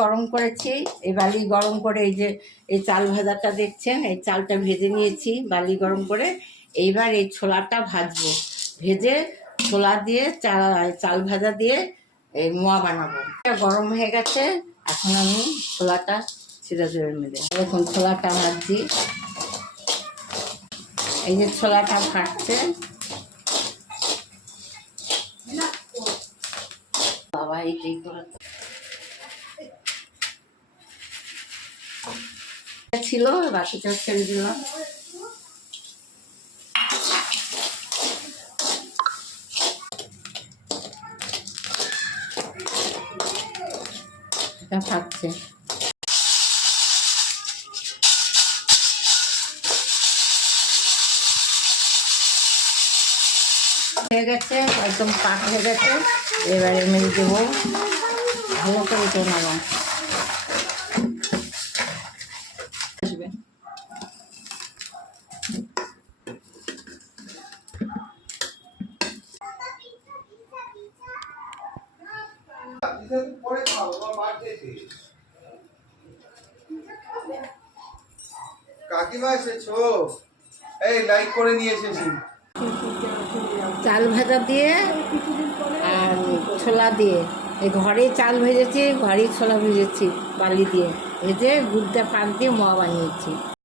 গরম করেছি, এই বালি গরম করে এই যে এই চাল ভাজাটা দেখছেন, এই চালটা ভেজে নিয়েছি বালি গরম করে। এইবার এই ছোলাটা ভাজবো, ভেজে ছোলা দিয়ে চাল ভাজা দিয়ে এই মোয়া বানাবো। গরম হয়ে গেছে, এখন আমি ছোলাটা ছিঁড়ে ছিঁড়ে মেরে দেখুন ছোলাটা ভাজছি। এই যে ছোলাটা ফাটছে, বাবা এইটাই করে ছিল, বাকিটা ছেড়ে দিলাম। এটা ফাটছে, হয়ে গেছে, একদম পাক হয়ে গেছে। এবারে মেরে দেবো, ভালো করে তো নেওয়া আসবে। কাকিমা এসেছো, এই লাইক করে নিয়ে এসেছি। চাল ভাজা দিয়ে আর ছোলা দিয়ে, এই ঘরেই চাল ভেজেছি, ঘরেই ছোলা ভেজেছি বালি দিয়ে, ভেজে গুড়টা পাক দিয়ে মোয়া বানিয়েছি।